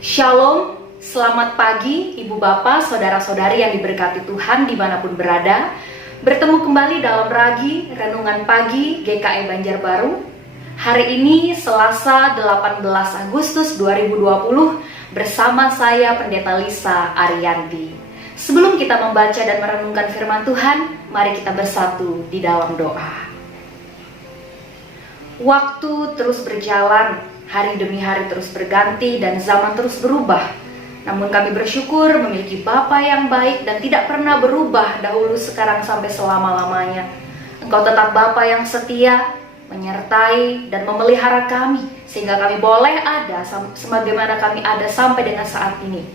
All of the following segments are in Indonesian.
Shalom, selamat pagi Ibu Bapak, Saudara-saudari yang diberkati Tuhan dimanapun berada. Bertemu kembali dalam Ragi Renungan Pagi GKI Banjarbaru. Hari ini Selasa 18 Agustus 2020 bersama saya Pendeta Lisa Ariyanti. Sebelum kita membaca dan merenungkan firman Tuhan, mari kita bersatu di dalam doa. Waktu terus berjalan, hari demi hari terus berganti dan zaman terus berubah. Namun kami bersyukur memiliki Bapa yang baik dan tidak pernah berubah dahulu, sekarang, sampai selama-lamanya. Engkau tetap Bapa yang setia, menyertai dan memelihara kami, sehingga kami boleh ada sebagaimana kami ada sampai dengan saat ini.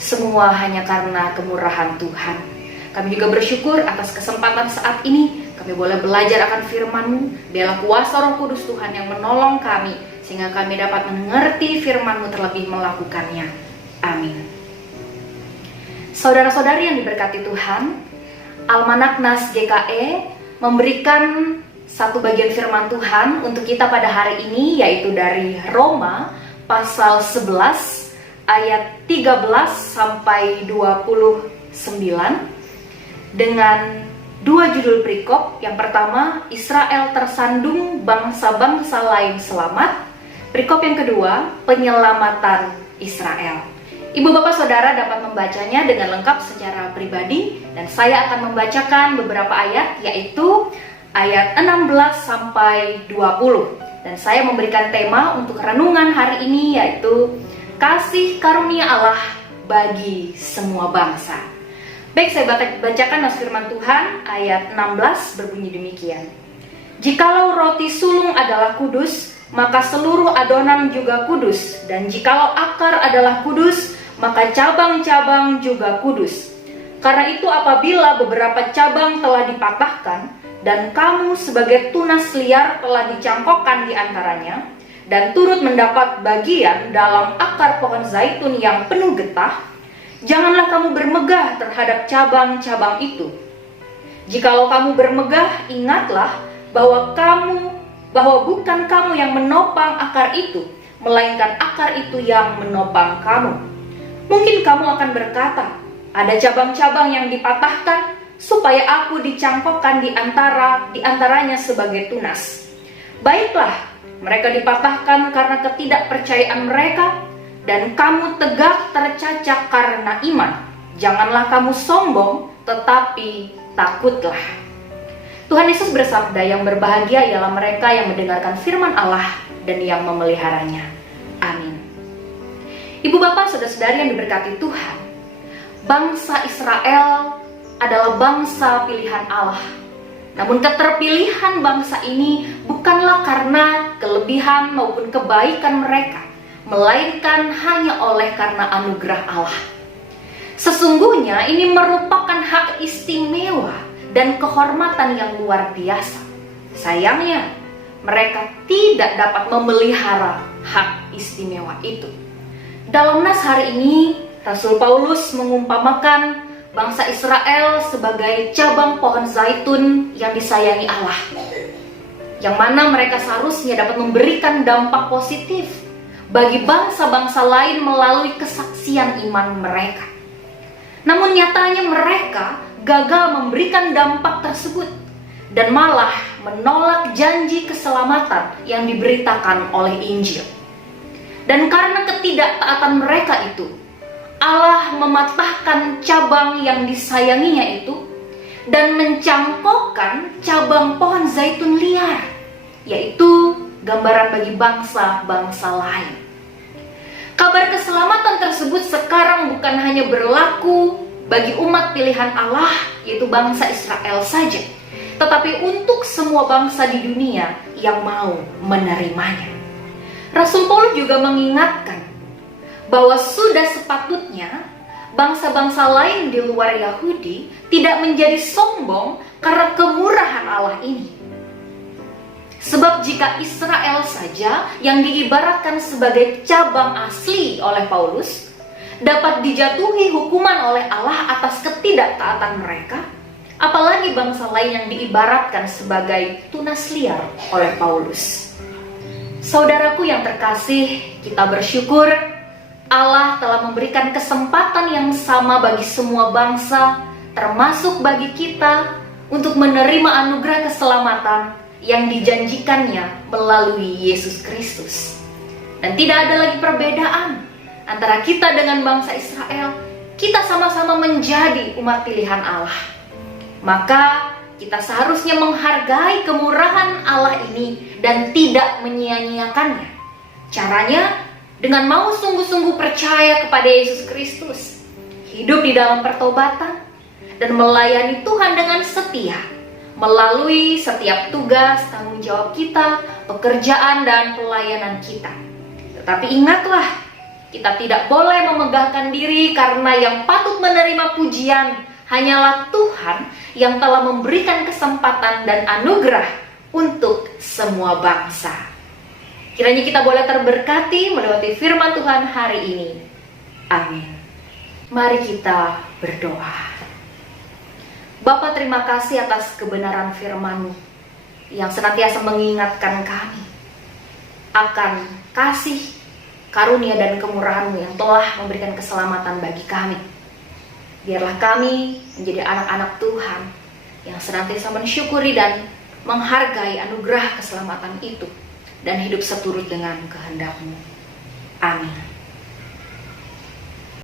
Semua hanya karena kemurahan Tuhan. Kami juga bersyukur atas kesempatan saat ini. Kami boleh belajar akan firman-Mu, biarlah kuasa Roh Kudus Tuhan yang menolong kami, sehingga kami dapat mengerti firman-Mu terlebih melakukannya. Amin. Saudara-saudari yang diberkati Tuhan, Almanak Nas GKE memberikan satu bagian firman Tuhan untuk kita pada hari ini, yaitu dari Roma pasal 11 ayat 13 sampai 29 dengan dua judul perikop. Yang pertama, Israel tersandung, bangsa-bangsa lain selamat. Perikop yang kedua, penyelamatan Israel. Ibu bapak saudara dapat membacanya dengan lengkap secara pribadi, dan saya akan membacakan beberapa ayat, yaitu ayat 16 sampai 20. Dan saya memberikan tema untuk renungan hari ini, yaitu kasih karunia Allah bagi semua bangsa. Baik, saya bacakan firman Tuhan. Ayat 16 berbunyi demikian. Jikalau roti sulung adalah kudus, maka seluruh adonan juga kudus. Dan jikalau akar adalah kudus, maka cabang-cabang juga kudus. Karena itu apabila beberapa cabang telah dipatahkan, dan kamu sebagai tunas liar telah dicangkokkan di antaranya, dan turut mendapat bagian dalam akar pohon zaitun yang penuh getah, janganlah kamu bermegah terhadap cabang-cabang itu. Jikalau kamu bermegah, ingatlah bahwa bukan kamu yang menopang akar itu, melainkan akar itu yang menopang kamu. Mungkin kamu akan berkata, ada cabang-cabang yang dipatahkan supaya aku dicangkokkan di antaranya sebagai tunas. Baiklah, mereka dipatahkan karena ketidakpercayaan mereka, dan kamu tegak tercacak karena iman. Janganlah kamu sombong, tetapi takutlah. Tuhan Yesus bersabda, yang berbahagia ialah mereka yang mendengarkan firman Allah dan yang memeliharanya. Amin. Ibu bapak, saudara-saudari yang diberkati Tuhan, bangsa Israel adalah bangsa pilihan Allah. Namun keterpilihan bangsa ini bukanlah karena kelebihan maupun kebaikan mereka, melainkan hanya oleh karena anugerah Allah. Sesungguhnya ini merupakan hak istimewa dan kehormatan yang luar biasa. Sayangnya, mereka tidak dapat memelihara hak istimewa itu. Dalam nas hari ini, Rasul Paulus mengumpamakan bangsa Israel sebagai cabang pohon zaitun yang disayangi Allah, yang mana mereka seharusnya dapat memberikan dampak positif bagi bangsa-bangsa lain melalui kesaksian iman mereka. Namun nyatanya mereka gagal memberikan dampak tersebut dan malah menolak janji keselamatan yang diberitakan oleh Injil. Dan karena ketidaktaatan mereka itu, Allah mematahkan cabang yang disayanginya itu dan mencangkokkan cabang pohon zaitun liar, yaitu gambaran bagi bangsa-bangsa lain. Kabar keselamatan tersebut sekarang bukan hanya berlaku bagi umat pilihan Allah, yaitu bangsa Israel saja, tetapi untuk semua bangsa di dunia yang mau menerimanya. Rasul Paulus juga mengingatkan bahwa sudah sepatutnya bangsa-bangsa lain di luar Yahudi tidak menjadi sombong karena kemurahan Allah ini. Sebab jika Israel saja yang diibaratkan sebagai cabang asli oleh Paulus dapat dijatuhi hukuman oleh Allah atas ketidaktaatan mereka, apalagi bangsa lain yang diibaratkan sebagai tunas liar oleh Paulus. Saudaraku yang terkasih, kita bersyukur Allah telah memberikan kesempatan yang sama bagi semua bangsa, termasuk bagi kita, untuk menerima anugerah keselamatan yang dijanjikannya melalui Yesus Kristus. Dan tidak ada lagi perbedaan antara kita dengan bangsa Israel. Kita sama-sama menjadi umat pilihan Allah. Maka kita seharusnya menghargai kemurahan Allah ini dan tidak menyia-nyiakannya. Caranya dengan mau sungguh-sungguh percaya kepada Yesus Kristus, hidup di dalam pertobatan, dan melayani Tuhan dengan setia melalui setiap tugas, tanggung jawab kita, pekerjaan, dan pelayanan kita. Tetapi ingatlah, kita tidak boleh memegahkan diri karena yang patut menerima pujian hanyalah Tuhan yang telah memberikan kesempatan dan anugerah untuk semua bangsa. Kiranya kita boleh terberkati melewati firman Tuhan hari ini. Amin. Mari kita berdoa. Bapa, terima kasih atas kebenaran firman-Mu yang senantiasa mengingatkan kami akan kasih, karunia, dan kemurahan-Mu yang telah memberikan keselamatan bagi kami. Biarlah kami menjadi anak-anak Tuhan yang senantiasa mensyukuri dan menghargai anugerah keselamatan itu dan hidup seturut dengan kehendak-Mu. Amin.